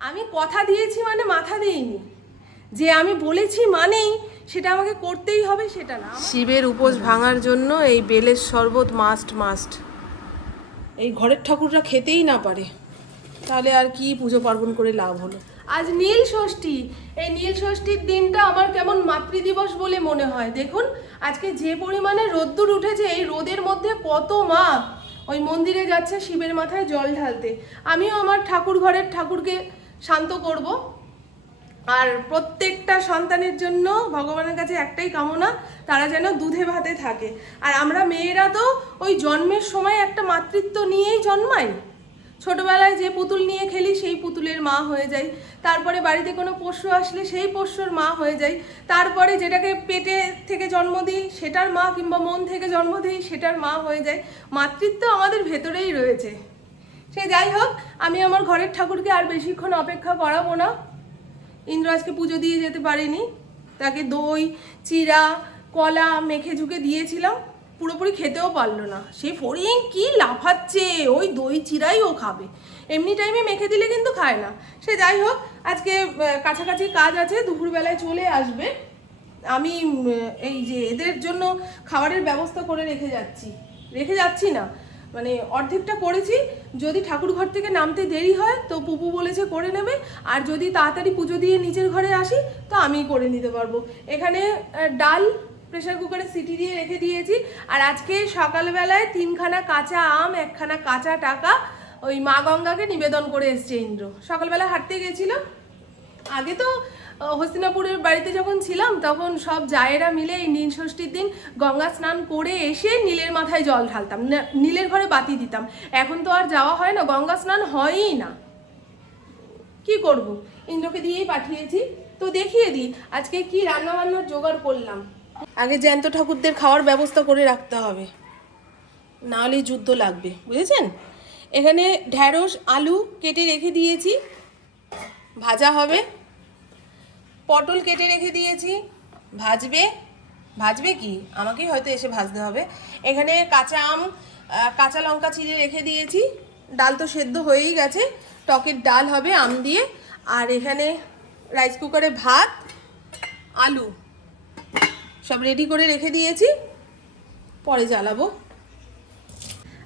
আমি কথা দিয়েছি মানে মাথা দিইনি, যে আমি বলেছি মানেই সেটা আমাকে করতেই হবে সেটা না। শিবের উপোস ভাঙার জন্য এই বেলের শরবত মাস্ট। এই ঘরের ঠাকুররা খেতেই না পারে, তাহলে আর কি পুজো পার্বণ করে লাভ হলো। আজ নীল ষষ্ঠী, এই নীল ষষ্ঠীর দিনটা আমার কেমন মাতৃদিবস বলে মনে হয়। দেখুন আজকে যে পরিমাণে রোদ্দুর উঠেছে, এই রোদের মধ্যে কত মা ওই মন্দিরে যাচ্ছে শিবের মাথায় জল ঢালতে। আমিও আমার ঠাকুর ঘরের ঠাকুরকে শান্ত করব। আর প্রত্যেকটা সন্তানের জন্য ভগবানের কাছে একটাই কামনা, তারা যেন দুধে ভাতে থাকে। আর আমরা মেয়েরা তো ওই জন্মের সময় একটা মাতৃত্ব নিয়েই জন্মাই। ছোটবেলায় যে পুতুল নিয়ে খেলি সেই পুতুলের মা হয়ে যাই, তারপরে বাড়িতে কোনো পোষ্য আসলে সেই পোষ্যর মা হয়ে যাই, তারপরে যেটাকে পেটে থেকে জন্ম দিই সেটার মা, কিংবা মন থেকে জন্ম দিই সেটার মা হয়ে যায়। মাতৃত্ব আমাদের ভেতরেই রয়েছে। সে যাই হোক, আমি আমার ঘরের ঠাকুরকে আর বেশিক্ষণ অপেক্ষা করাবো না। ইন্দ্র আজকে পুজো দিয়ে যেতে পারেনি, তাকে দই চিরা কলা মেখে ঝুঁকে দিয়েছিলাম, পুরোপুরি খেতেও পারলো না। সে ফড়িং কি লাফাচ্ছে, ওই দই চিরাই ও খাবে, এমনি টাইমে মেখে দিলে কিন্তু খায় না। সে যাই হোক, আজকে কাছাকাছি কাজ আছে, দুপুরবেলায় চলে আসবে। আমি এই যে এদের জন্য খাবারের ব্যবস্থা করে রেখে যাচ্ছি না, মানে অর্ধেকটা করেছি। যদি ঠাকুর ঘর থেকে নামতে দেরি হয় তো পুপু বলেছে করে নেবে, আর যদি তাড়াতাড়ি পুজো দিয়ে নিচের ঘরে আসি তো আমিই করে নিতে পারবো। এখানে ডাল প্রেসার কুকারে সিটি দিয়ে রেখে দিয়েছি। আর আজকে সকালবেলায় 3খানা কাঁচা আম, 1খানা কাঁচা টাকা ওই মা গঙ্গাকে নিবেদন করে এসছে ইন্দ্র। সকালবেলা হাঁটতে গেছিল। আগে তো হস্তিনাপুরের বাড়িতে যখন ছিলাম তখন সব জায়েরা মিলে এই নীল ষষ্ঠীর দিন গঙ্গা স্নান করে এসে নীলের মাথায় জল ঢালতাম, নীলের ঘরে বাতি দিতাম। এখন তো আর যাওয়া হয় না, গঙ্গা স্নান হয়ই না। কি করব, ইন্দ্রকে দিয়েই পাঠিয়েছি। তো দেখিয়ে দিই আজকে কি রান্না বান্নার জোগাড় করলাম। আগে জ্যান্ত ঠাকুরদের খাওয়ার ব্যবস্থা করে রাখতে হবে, নাহলে যুদ্ধ লাগবে, বুঝেছেন। এখানে ঢ্যাঁড়স আলু কেটে রেখে দিয়েছি, ভাজা হবে। পটল কেটে রেখে দিয়েছি, ভাজবে কি আমাকেই হয়তো এসে ভাজতে হবে। এখানে কাঁচা আম কাঁচা লঙ্কা চিড়ে রেখে দিয়েছি। ডাল তো সেদ্ধ হয়েই গেছে, টকের ডাল হবে আম দিয়ে। আর এখানে রাইস কুকারে ভাত আলু সব রেডি করে রেখে দিয়েছি, পরে জ্বালাবো।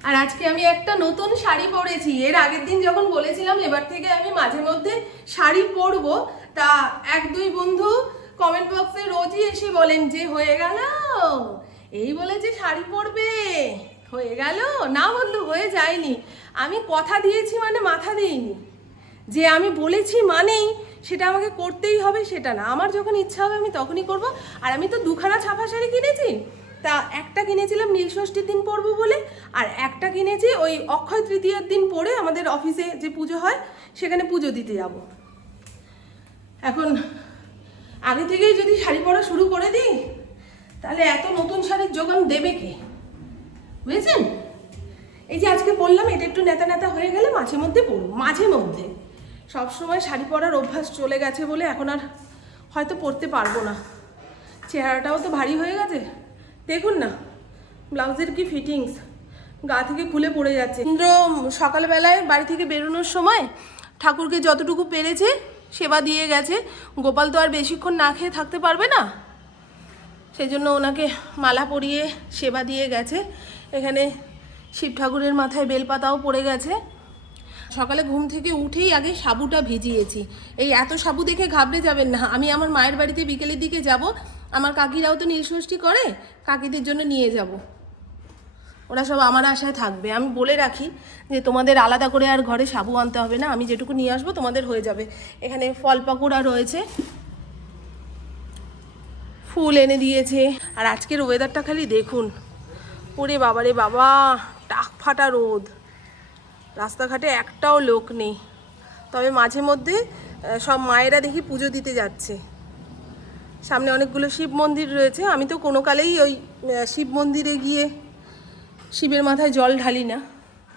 আর আজকে আমি একটা নতুন শাড়ি পরেছি। এর আগের দিন যখন বলেছিলাম এবার থেকে আমি মাঝে মধ্যে শাড়ি পরবো, তা 1-2 বন্ধু কমেন্ট বক্সে রোজই এসে বলেন যে হয়ে গেল, এই বলেছে শাড়ি পরবে, হয়ে গেল। না বললো হয়ে যায়নি। আমি কথা দিয়েছি মানে মাথা দিইনি, যে আমি বলেছি মানেই সেটা আমাকে করতেই হবে সেটা না। আমার যখন ইচ্ছা হবে আমি তখনই করব। আর আমি তো 2খানা ছাপা শাড়ি কিনেছি, তা একটা কিনেছিলাম নীল ষষ্ঠীর দিন পরবো বলে, আর একটা কিনেছি ওই অক্ষয় তৃতীয়ার দিন পরে আমাদের অফিসে যে পুজো হয় সেখানে পুজো দিতে যাব। এখন আগে থেকেই যদি শাড়ি পরা শুরু করে দিই তাহলে এত নতুন শাড়ির যোগান দেবে কে, বুঝেছেন। এই যে আজকে পরলাম, এটা একটু নেতা নেতা হয়ে গেলে মাঝে মধ্যে পরবো, মাঝে মধ্যে। সবসময় শাড়ি পরার অভ্যাস চলে গেছে বলে এখন আর হয়তো পরতে পারবো না। চেহারাটাও তো ভারী হয়ে গেছে, দেখুন না ব্লাউজের কি ফিটিংস, গা থেকে খুলে পড়ে যাচ্ছে। ইন্দ্র সকালবেলায় বাড়ি থেকে বেরোনোর সময় ঠাকুরকে যতটুকু পেরেছে সেবা দিয়ে গেছে। গোপাল তো আর বেশিক্ষণ না খেয়ে থাকতে পারবে না, সেই জন্য ওনাকে মালা পরিয়ে সেবা দিয়ে গেছে। এখানে শিব ঠাকুরের মাথায় বেলপাতাও পড়ে গেছে। সকালে ঘুম থেকে উঠেই আগে সাবুটা ভিজিয়েছি। এই এত সাবু দেখে ঘাবড়ে যাবেন না, আমি আমার মায়ের বাড়িতে বিকেলের দিকে যাব। আমার কাকিরাও তো নীলষষ্ঠী করে, কাকিদের জন্য নিয়ে যাব। ওরা সব আমার আশায় থাকবে। আমি বলে রাখি যে তোমাদের আলাদা করে আর ঘরে সাবু আনতে হবে না, আমি যেটুকু নিয়ে আসবো তোমাদের হয়ে যাবে। এখানে ফল পাকুড়া রয়েছে, ফুল এনে দিয়েছে। আর আজকের ওয়েদারটা খালি দেখুন, ওরে বাবারে বাবা, টাক ফাটা রোদ, রাস্তাঘাটে একটাও লোক নেই। তবে মাঝে মধ্যে সব মায়েরা দেখি পুজো দিতে যাচ্ছে। সামনে অনেকগুলো শিব মন্দির রয়েছে। আমি তো কোনো কালেই ওই শিব মন্দিরে গিয়ে শিবের মাথায় জল ঢালি না,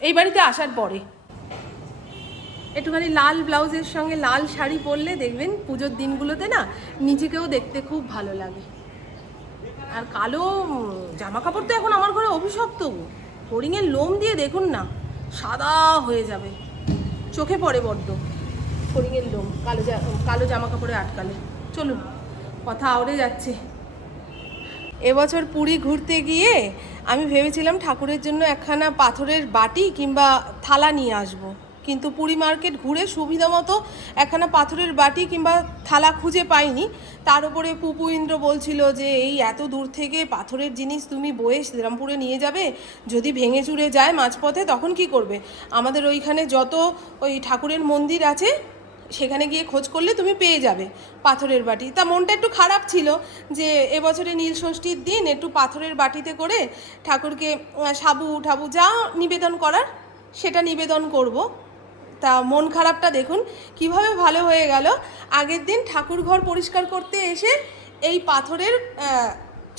এই বাড়িতে আসার পরে। একটুখানি লাল ব্লাউজের সঙ্গে লাল শাড়ি পরলে দেখবেন পুজোর দিনগুলোতে না নিজেকেও দেখতে খুব ভালো লাগে। আর কালো জামা কাপড় তো এখন আমার ঘরে অভিশপ্ত। হরিণের লোম দিয়ে দেখুন না সাদা হয়ে যাবে, চোখে পড়ে বড্ড। ফড়িংয়ের লোম কালো জামা কাপড়ে আটকালে। চলুন, কথা আউড়ে যাচ্ছে। এবছর পুরী ঘুরতে গিয়ে আমি ভেবেছিলাম ঠাকুরের জন্য একখানা পাথরের বাটি কিংবা থালা নিয়ে আসব, কিন্তু পুরী মার্কেট ঘুরে সুবিধা মতো একখানা পাথরের বাটি কিংবা থালা খুঁজে পাইনি। তার উপরে পুপু ইন্দ্র বলছিল যে এই এত দূর থেকে পাথরের জিনিস তুমি বয়ে শ্রীরামপুরে নিয়ে যাবে, যদি ভেঙে চুরে যায় মাঝপথে তখন কি করবে? আমাদের ওইখানে যত ওই ঠাকুরের মন্দির আছে সেখানে গিয়ে খোঁজ করলে তুমি পেয়ে যাবে পাথরের বাটি। তা মনটা একটু খারাপ ছিল যে এবছরে নীল ষষ্ঠীর দিন একটু পাথরের বাটিতে করে ঠাকুরকে সাবু ঠাবু যা নিবেদন করার সেটা নিবেদন করব। তা মন খারাপটা দেখুন কিভাবে ভালো হয়ে গেল। আগের দিন ঠাকুর ঘর পরিষ্কার করতে এসে এই পাথরের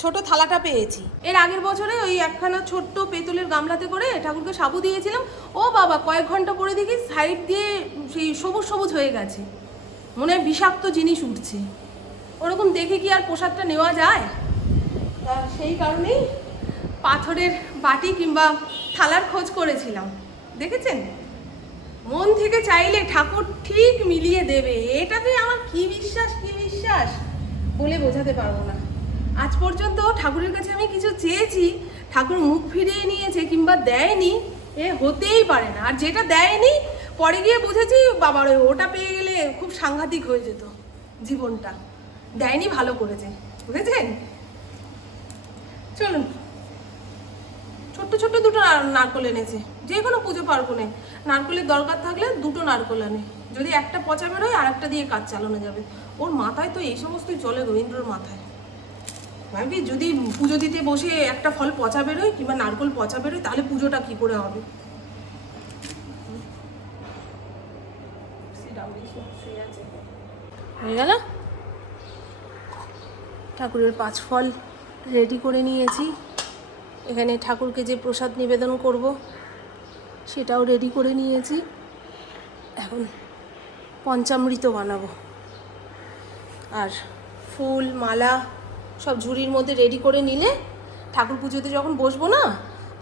ছোট থালাটা পেয়েছি। এর আগের বছরে ওই একখানা ছোট্ট পেতলের গামলাতে করে ঠাকুরকে সাবু দিয়েছিলাম। ও বাবা, কয়েক ঘন্টা পরে দেখি সাইড দিয়ে সেই সবুজ সবুজ হয়ে গেছে, মনে হয় বিষাক্ত জিনিস উঠছে। ওরকম দেখে কি আর প্রসাদটা নেওয়া যায়? সেই কারণেই পাথরের বাটি কিংবা থালার খোঁজ করেছিলাম। দেখেছেন, মন থেকে চাইলে ঠাকুর ঠিক মিলিয়ে দেবে, এটাতে আমার কি বিশ্বাস বলে বোঝাতে পারবো না। আজ পর্যন্ত ঠাকুরের কাছে আমি কিছু চেয়েছি, ঠাকুর মুখ ফিরিয়ে নিয়েছে কিংবা দেয়নি, এ হতেই পারে না। আর যেটা দেয়নি পরে গিয়ে বুঝেছি বাবার ওটা পেয়ে গেলে খুব সাংঘাতিক হয়ে যেত জীবনটা। দেয়নি, ভালো করেছে, বুঝেছেন? চলুন, ছোট্ট ছোট্ট দুটো নারকোল এনেছে। যে কোনো পুজো পার্বণে নারকোলের দরকার থাকলে দুটো নারকোল আনে, যদি একটা পচা বেরোয় আর একটা দিয়ে কাজ চালানো যাবে। ওর মাথায় তো এই সমস্তই চলে, রবীন্দ্রর মাথায়। ভাবি যদি পুজো দিতে বসে একটা ফল পচা বেরোয় কিংবা নারকোল পচা বেরোয় তাহলে পুজোটা কি করে হবে? হয়ে গেল, ঠাকুরের 5 ফল রেডি করে নিয়েছি। এখানে ঠাকুরকে যে প্রসাদ নিবেদন করব সেটাও রেডি করে নিয়েছি। এখন পঞ্চামৃত বানাবো, আর ফুল মালা সব ঝুড়ির মধ্যে রেডি করে নিলে ঠাকুর পুজোতে যখন বসবো না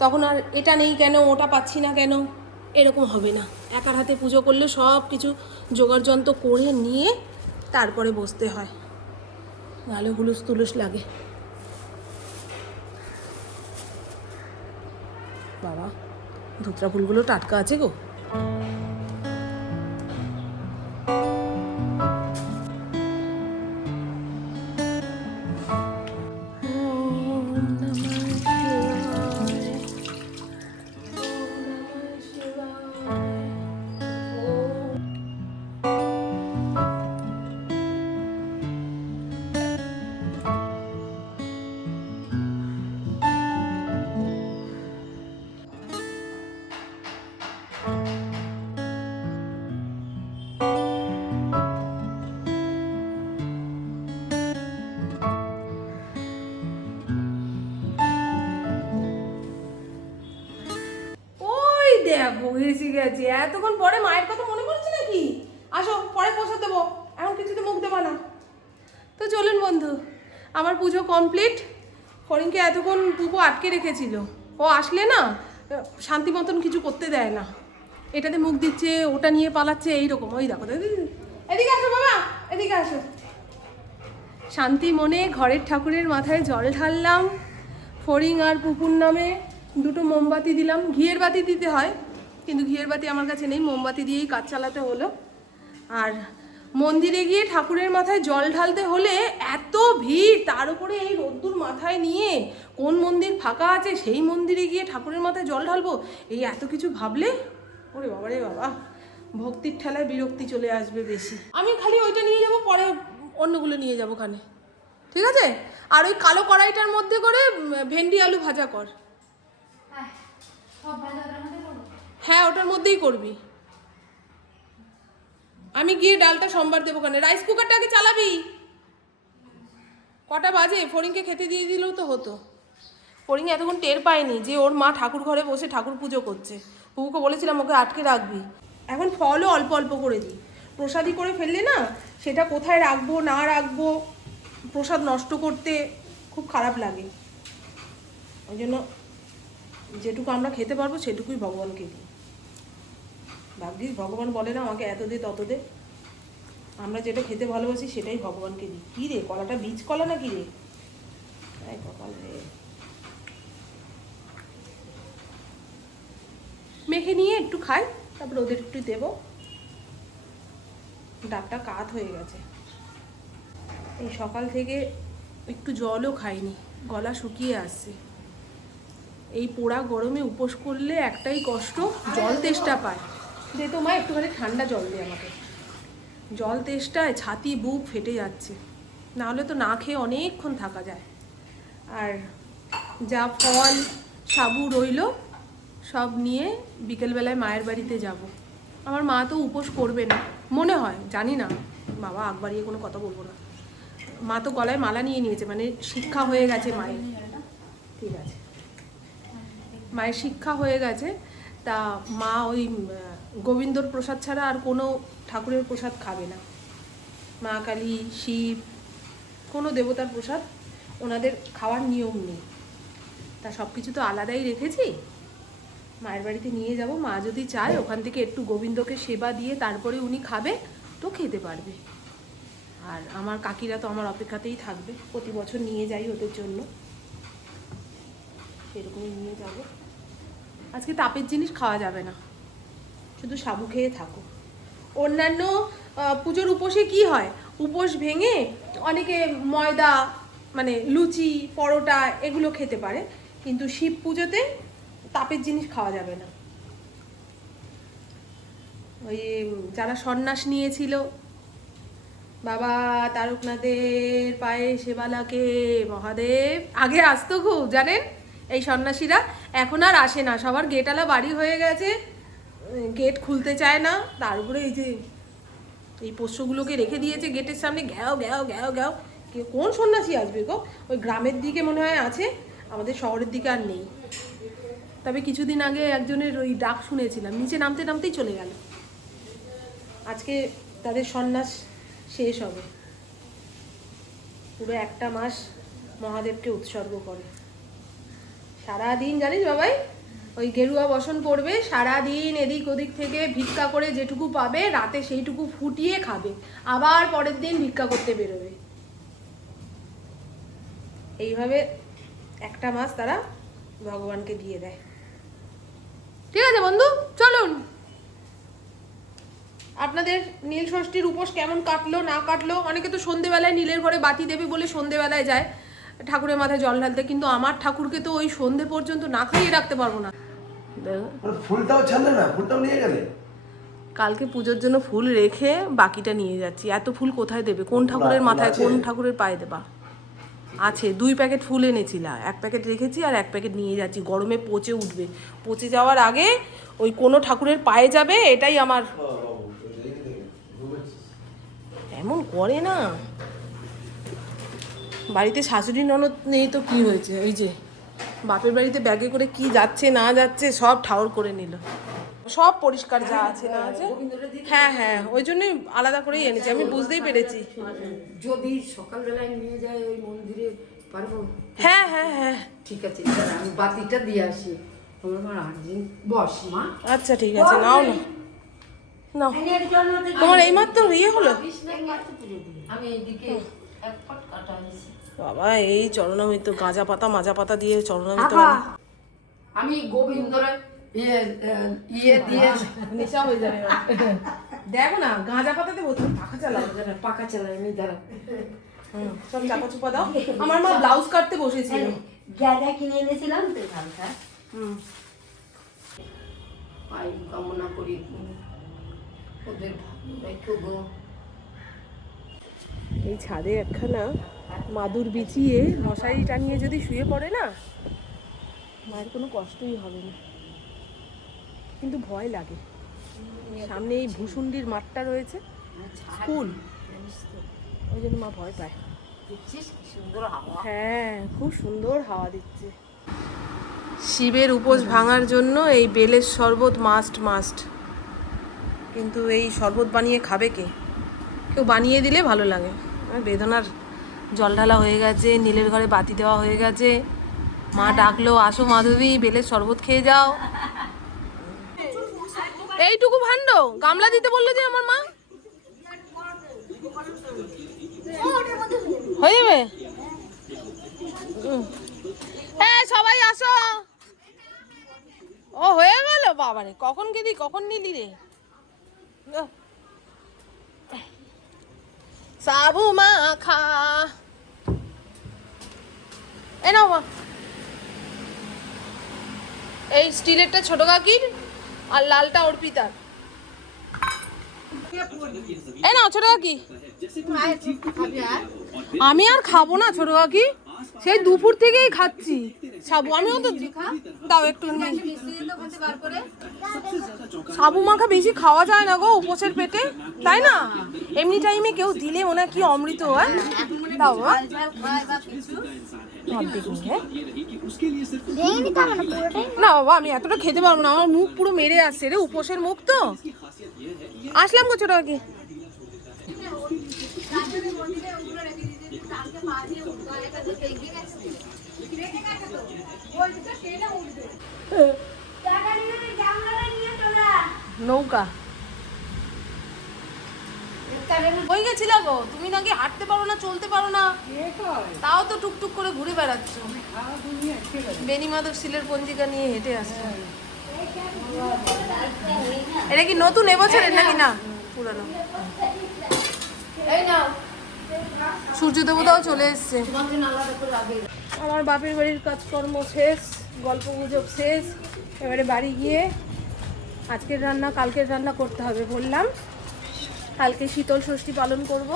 তখন আর এটা নেই কেন, ওটা পাচ্ছি না কেন, এরকম হবে না। একার হাতে পুজো করলে সব কিছু জোগাড়যন্ত্র করে নিয়ে তারপরে বসতে হয়, নাহলে হুলুস তুলুস লাগে। বাবা, ধুতরা ফুলগুলো টাটকা আছে গো। দেখো এসে গেছে, এতক্ষণ পরে মায়ের কথা মনে পড়ছে নাকি? আসো, পরে প্রসাদ দেবো, এখন কিছুতে মুখ দেবা না। তো চলুন বন্ধু, আমার পুজো কমপ্লিট। ফড়িংকে এতক্ষণ পুপু আটকে রেখেছিল, ও আসলে না শান্তি মতন কিছু করতে দেয় না, এটাতে মুখ দিচ্ছে, ওটা নিয়ে পালাচ্ছে, এইরকম। ওই দেখো, এদিকে আসো বাবা, এদিকে আসো। শান্তি মনে ঘরের ঠাকুরের মাথায় জল ঢাললাম, ফড়িং আর পুপুর নামে দুটো মোমবাতি দিলাম। ঘিয়ের বাতি দিতে হয়, কিন্তু ঘিয়ের বাতি আমার কাছে নেই, মোমবাতি দিয়েই কাজ চালাতে হলো। আর মন্দিরে গিয়ে ঠাকুরের মাথায় জল ঢালতে হলে এত ভিড়, তার উপরে এই রোদ্দুর মাথায় নিয়ে কোন মন্দির ফাঁকা আছে সেই মন্দিরে গিয়ে ঠাকুরের মাথায় জল ঢালবো, এই এত কিছু ভাবলে ওরে বাবা রে বাবা, ভক্তির ঠেলায় বিরক্তি চলে আসবে বেশি। আমি খালি ওইটা নিয়ে যাব, পরে অন্যগুলো নিয়ে যাবো খানে, ঠিক আছে? আর ওই কালো কড়াইটার মধ্যে করে ভেন্ডি আলু ভাজা কর। হ্যাঁ, ওটার মধ্যেই করবি। আমি গিয়ে ডালটা সোমবার দেবো কানে। রাইস কুকারটা আগে চালাবি। কটা বাজে? ফড়িংকে খেতে দিয়ে দিলেও তো হতো। ফড়িং এতক্ষণ টের পায়নি যে ওর মা ঠাকুর ঘরে বসে ঠাকুর পুজো করছে। পুকুকে বলেছিলাম ওকে আটকে রাখবি। এখন ফলও অল্প অল্প করে দিই, প্রসাদই করে ফেললে না সেটা কোথায় রাখবো না রাখবো, প্রসাদ নষ্ট করতে খুব খারাপ লাগে। ওই জন্য যেটুকু আমরা খেতে পারবো সেটুকুই ভগবানকে দিই। ভাগ্যিস ভগবান বলে না আমাকে এত দে তত দে, আমরা যেটা খেতে ভালোবাসি সেটাই ভগবানকে দিই। কী রে, কলাটা বীজ কলা না কি রে? কপাল রে। মেখে নিয়ে একটু খাই, তারপর ওদের একটু দেবো। ডাবটা কাত হয়ে গেছে। এই সকাল থেকে একটু জলও খাইনি, গলা শুকিয়ে আসছে। এই পোড়া গরমে উপোস করলে একটাই কষ্ট, জল তেষ্টা পায়। দে তো মা একটুখানি ঠান্ডা জল দে আমাকে। জল তেষ্টায় ছাতি বুক ফেটে যাচ্ছে, নাহলে তো না খেয়ে অনেকক্ষণ থাকা যায়। আর যা ফল সাবু রইল সব নিয়ে বিকেলবেলায় মায়ের বাড়িতে যাব। আমার মা তো উপোস করবে না মনে হয়, জানি না, বাবা আগ বাড়িয়ে কোনো কথা বলবো না। মা তো গলায় মালা নিয়ে নিয়েছে, মানে শিক্ষা হয়ে গেছে মায়ের। ঠিক আছে, মায়ের শিক্ষা হয়ে গেছে। তা মা ওই গোবিন্দর প্রসাদ ছাড়া আর কোনো ঠাকুরের প্রসাদ খাবে না। মা কালী, শিব, কোনো দেবতার প্রসাদ ওনাদের খাওয়ার নিয়ম নেই। তা সব কিছু তো আলাদাই রেখেছি। মায়ের বাড়িতে নিয়ে যাব, মা যদি চায় ওখান থেকে একটু গোবিন্দকে সেবা দিয়ে তারপরে উনি খাবে তো খেতে পারবে। আর আমার কাকিরা তো আমার অপেক্ষাতেই থাকবে, প্রতি বছর নিয়ে যাই ওদের জন্য, সেরকমই নিয়ে যাব। আজকে তাপের জিনিস খাওয়া যাবে না, শুধু সাবু খেয়ে থাকো। অন্যান্য পুজোর উপোসে কি হয়, উপোস ভেঙে অনেকে ময়দা মানে লুচি পরোটা এগুলো খেতে পারে, কিন্তু শিব পুজোতে তাপের জিনিস খাওয়া যাবে না। ওই যারা সন্ন্যাস নিয়েছিল বাবা তারকনাথের পায়ে সেবালাকে মহাদেব, আগে আসতো খুব জানেন এই সন্ন্যাসীরা, এখন আর আসে না, সবার গেটালা বাড়ি হয়ে গেছে, গেট খুলতে চায় না। তার উপরে এই যে এই পোষ্যগুলোকে রেখে দিয়েছে গেটের সামনে, ঘ্যাও ঘ্যাও ঘ্যাও ঘ্যাও। কোন সন্ন্যাসী আসবে গো? ওই গ্রামের দিকে মনে হয় আছে, আমাদের শহরের দিকে আর নেই। তবে কিছুদিন আগে একজনের ওই ডাক শুনেছিলাম, নিচে নামতে নামতেই চলে গেল। আজকে তাদের সন্ন্যাস শেষ হবে, পুরো একটা মাস মহাদেবকে উৎসর্গ করে। সারাদিন জানিস বাবাই, ওই গেরুয়া বসন পড়বে, সারাদিন এদিক ওদিক থেকে ভিক্ষা করে যেটুকু পাবে রাতে সেইটুকু ফুটিয়ে খাবে, আবার পরের দিন ভিক্ষা করতে বেরোবে। এইভাবে একটা মাস তারা ভগবানকে দিয়ে দেয়। ঠিক আছে বন্ধু, চলুন। আপনাদের নীল ষষ্ঠীর উপোস কেমন কাটলো না কাটলো? অনেকে তো সন্ধেবেলায় নীলের ঘরে বাতি দেবে বলে সন্ধেবেলায় যায় ঠাকুরের মাথায় জল ঢালতে, কিন্তু আমার ঠাকুরকে তো ওই সন্ধে পর্যন্ত না খাইয়ে রাখতে পারবো না। ফুলটাও ছাড়লে না, ফুলটাও নিয়ে গেলে। কালকে পুজোর জন্য ফুল রেখে বাকিটা নিয়ে যাচ্ছি। এত ফুল কোথায় দেবে, কোন ঠাকুরের মাথায় কোন ঠাকুরের পায়ে দেবা? আছে 2 প্যাকেট ফুল এনেছিলাম, 1 প্যাকেট রেখেছি আর 1 প্যাকেট নিয়ে যাচ্ছি। গরমে পচে উঠবে, পচে যাওয়ার আগে ওই কোনো ঠাকুরের পায়ে যাবে, এটাই আমার। এমন করে না, বাড়িতে শাশুড়ি ননদ নেই তো কি হয়েছে, এই যে বাপের বাড়িতে ব্যাগে করে কি যাচ্ছে না যাচ্ছে সব ঠাউর করে নিল, সব পরিষ্কার যা আছে না আছে। হ্যাঁ হ্যাঁ, ওই জন্যই আলাদা করেই এনেছি, আমি বুঝতেই পেরেছি। যদি সকালবেলায় নিয়ে যায় ওই মন্দিরে পারবো? হ্যাঁ হ্যাঁ হ্যাঁ ঠিক আছে, আমি বাতিটা দিয়ে আসি। আমার মা আর্জেন্ট, বস মা। আচ্ছা ঠিক আছে, নাও না নাও। তোমার এইমাত্র ইয়ে হলো? আমি এইদিকে এক পাট কাটা হয়েছে বাবা, এই চরণামৃত গাঁজা পাতা মাজা পাতা দিয়ে চরণামৃত আমি গোবিন্দরে ইয়ে দিয়ে নেশা হয়ে যাবে। দেখো না, গাঁজা পাতাতে বোতল পাখা চালাও, পাকা চালাই আমি, দাঁড়া। সব চাপা চুপা দাও। আমার মা ব্লাউজ কাটতে বসেছিল, গাঁজা কিনে এনেছিলাম তো কালকা। আই কামনা করি ওদের ভালো রেখো গো। এই ছাদে একখানা মাদুর বিছিয়ে মশারি টানিয়ে যদি শুয়ে পড়ে না, মায়ের কোনো কষ্টই হবে না। কিন্তু ভয় লাগে, সামনে এই ভূসুন্ডির মাঠটা রয়েছে, স্কুল, ওই জন্য মা ভয় পায়। হ্যাঁ, খুব সুন্দর হাওয়া দিচ্ছে। শিবের উপোস ভাঙার জন্য এই বেলের শরবত মাস্ট মাস্ট। কিন্তু এই শরবত বানিয়ে খাবে কে? কেউ বানিয়ে দিলে ভালো লাগে। বেদনার জল ঢালা হয়ে গেছে, নীলের ঘরে বাতি দেওয়া হয়ে গেছে, মা ডাকলো আসো মাধবী বেলের শরবত খেয়ে যাও। এইটুকু ভাণ্ড গামলা দিতে বললো যে আমার মা, হয়ে যাবে। হ্যাঁ সবাই আসো। ও হয়ে গেল বাবারে, কখন গেলি কখন নিলি রে? সাবু মাখা এ নাও মা। এই স্টিলেরটা ছোট কাকির আর লালটা অর্পিতার। এ নাও ছোট কাকি। আমি আর খাবো না ছোট কাকি, সেই দুপুর থেকেই খাচ্ছি সাবু। আমিও তো দাও একটু নেই। সাবু মাখা বেশি খাওয়া যায় না গো উপোসের পেটে, তাই না? এমনি টাইমে কেউ দিলে মনে হয় কি অমৃত হয়। দাও না বাবা, আমি এতটা খেতে পারবো না, আমার মুখ পুরো মেরে আসছে রে, উপোসের মুখ তো। আসলাম গো ছোট কাকি। নৌকা হয়ে গেছিল গো, তুমি নাকি হাঁটতে পারো না, চলতে পারো না, তাও তো টুকটুক করে ঘুরে বেড়াচ্ছ। বেনিমাধব সিলের পঞ্জিকা নিয়ে হেঁটে আসছে। এটা কি নতুন এবছরের নাকি না পুরানো? সূর্য দেবতাও চলে এসছে। আমার বাপের বাড়ির কাজকর্ম শেষ, গল্প গুজব শেষ। এবারে বাড়ি গিয়ে আজকের রান্না কালকের রান্না করতে হবে। বললাম কালকে শীতল ষষ্ঠী পালন করব।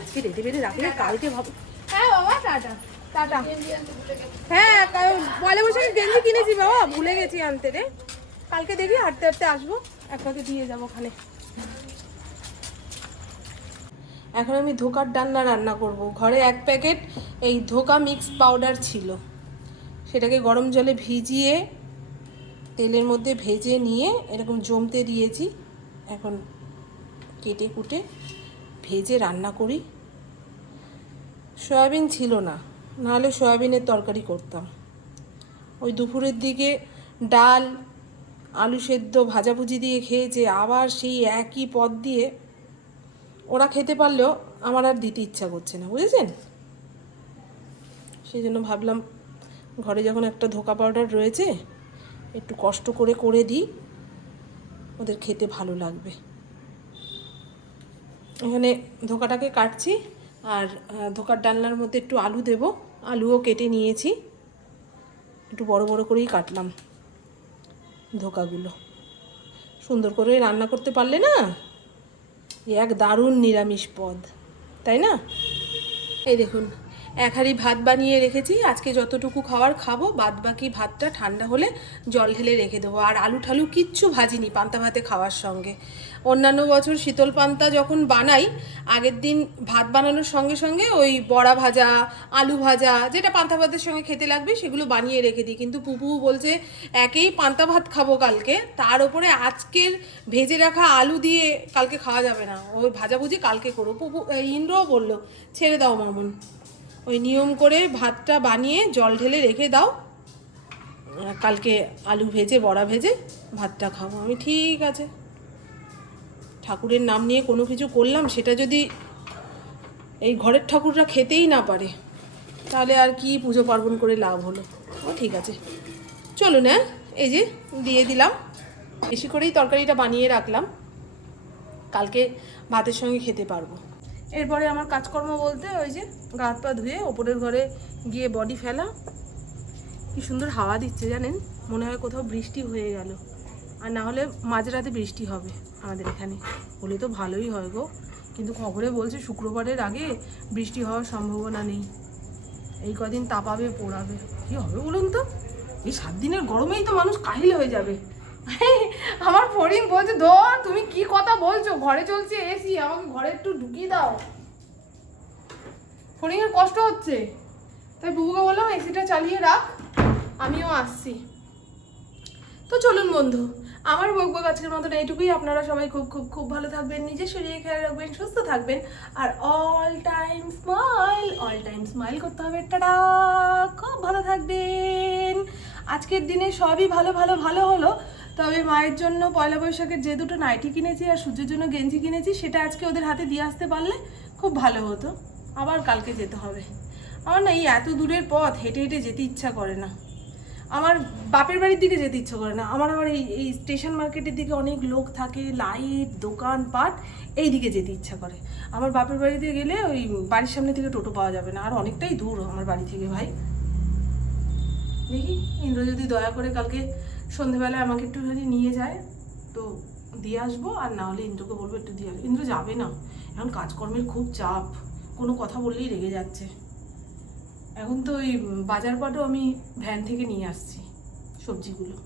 আজকে রেডি বেড়ে রাখলে কালকে ভাবো। হ্যাঁ বাবা টাটা টাটা। হ্যাঁ পয়লা বৈশাখে গেঞ্জি কিনেছি বাবা, ভুলে গেছি আনতে রে। কালকে দেখি হাঁটতে হাঁটতে আসবো, একসাথে দিয়ে যাবো ওখানে। এখন আমি ধোকার ডান্না রান্না করব। ঘরে 1 প্যাকেট এই ধোকা মিক্স পাউডার ছিল, সেটাকে গরম জলে ভিজিয়ে তেলের মধ্যে ভেজে নিয়ে এরকম জমতে দিয়েছি। এখন কেটে কুটে ভেজে রান্না করি। সয়াবিন ছিল না, নাহলে সয়াবিনের তরকারি করতাম। ওই দুপুরের দিকে ডাল আলু সেদ্ধ ভাজাভুজি দিয়ে খেয়েছে, আবার সেই একই পদ দিয়ে ওরা খেতে পারলেও আমার আর দিতে ইচ্ছা করছে না, বুঝেছেন? সেই জন্য ভাবলাম ঘরে যখন একটা ধোকা পাউডার রয়েছে একটু কষ্ট করে করে দিই, ওদের খেতে ভালো লাগবে। এখানে ধোকাটাকে কাটছি, আর ধোকার ডালনার মধ্যে একটু আলু দেব। আলুও কেটে নিয়েছি, একটু বড় বড় করেই কাটলাম ধোকাগুলো। সুন্দর করে রান্না করতে পারলে না এক দারুণ নিরামিষ পদ, তাই না? এই দেখুন 1 হাঁড়ি ভাত বানিয়ে রেখেছি। আজকে যতটুকু খাওয়ার খাবো, বাদ বাকি ভাতটা ঠান্ডা হলে জল ঢেলে রেখে দেবো। আর আলু ঠালু কিচ্ছু ভাজিনি পান্তা ভাতে খাওয়ার সঙ্গে। অন্যান্য বছর শীতল পান্তা যখন বানাই, আগের দিন ভাত বানানোর সঙ্গে সঙ্গে ওই বড়া ভাজা, আলু ভাজা, যেটা পান্তা ভাতের সঙ্গে খেতে লাগবে সেগুলো বানিয়ে রেখে দিই। কিন্তু পুপু বলছে একেই পান্তা ভাত খাবো কালকে, তার ওপরে আজকের ভেজে রাখা আলু দিয়ে কালকে খাওয়া যাবে না, ওই ভাজাভুজি কালকে করো। পুপু ইন্দ্রও বললো ছেড়ে দাও মামুন, ওই নিয়ম করে ভাতটা বানিয়ে জল ঢেলে রেখে দাও, কালকে আলু ভেজে বড়া ভেজে ভাতটা খাবো। আমি ঠিক আছে। ঠাকুরের নাম নিয়ে কোনো কিছু করলাম, সেটা যদি এই ঘরের ঠাকুররা খেতেই না পারে, তাহলে আর কি পুজো পার্বণ করে লাভ হলো? ও ঠিক আছে, চলুন। হ্যাঁ এই যে দিয়ে দিলাম, বেশি করেই তরকারিটা বানিয়ে রাখলাম, কালকে ভাতের সঙ্গে খেতে পারবো। এরপরে আমার কাজকর্ম বলতে ওই যে গা হাত পা ধুয়ে ওপরের ঘরে গিয়ে বডি ফেলা। কি সুন্দর হাওয়া দিচ্ছে জানেন, মনে হয় কোথাও বৃষ্টি হয়ে গেল। আর না হলে মাঝরাতে বৃষ্টি হবে আমাদের এখানে, হলে তো ভালোই হয় গো। কিন্তু খবরে বলছে শুক্রবারের আগে বৃষ্টি হওয়ার সম্ভাবনা নেই। এই কদিন তাপাবে পোড়াবে, কি হবে বলুন তো? এই 7 দিনের গরমেই তো মানুষ কাহিল হয়ে যাবে। আমার ফড়িং বলছে ধর তুমি কি কথা বলছো, ঘরে চলছে এসি, আমাকে ঘরে একটু ঢুকিয়ে দাও। ফড়িং এর কষ্ট হচ্ছে, তাই বুবুকে বললাম এসিটা চালিয়ে রাখ, আমিও আসছি। তো চলুন বন্ধু, আমার বকবক আজকের মতন এইটুকুই। আপনারা সবাই খুব খুব খুব ভালো থাকবেন, নিজের শরীরে খেয়াল রাখবেন, সুস্থ থাকবেন, আর অল টাইম স্মাইল করতে হবে। টাটা, খুব ভালো থাকবেন। আজকের দিনে সবই ভালো ভালো ভালো হলো, তবে মায়ের জন্য পয়লা বৈশাখের যে 2টো নাইটি কিনেছি আর সূর্যের জন্য গেঞ্জি কিনেছি, সেটা আজকে ওদের হাতে দিয়ে আসতে পারলে খুব ভালো হতো। আবার কালকে যেতে হবে। আমার না এই এত দূরের পথ হেঁটে হেঁটে যেতে ইচ্ছা করে না। আমার বাপের বাড়ির দিকে যেতে ইচ্ছা করে না। আমার আবার এই স্টেশন মার্কেটের দিকে অনেক লোক থাকে, লাইট, দোকানপাট, এই দিকে যেতে ইচ্ছা করে। আমার বাপের বাড়িতে গেলে ওই বাড়ির সামনে থেকে টোটো পাওয়া যাবে না, আর অনেকটাই দূর আমার বাড়ি থেকে ভাই। দেখি ইন্দ্র যদি দয়া করে কালকে সন্ধেবেলায় আমাকে একটুখানি নিয়ে যায় তো দিয়ে আসবো, আর না হলে ইন্দ্রকে বলবো একটু দিয়ে আসবো। ইন্দ্র যাবে না, এখন কাজকর্মের খুব চাপ, কোনো কথা বললেই রেগে যাচ্ছে। এখন তো ওই বাজারপাটও আমি ভ্যান থেকে নিয়ে আসছি সবজিগুলো।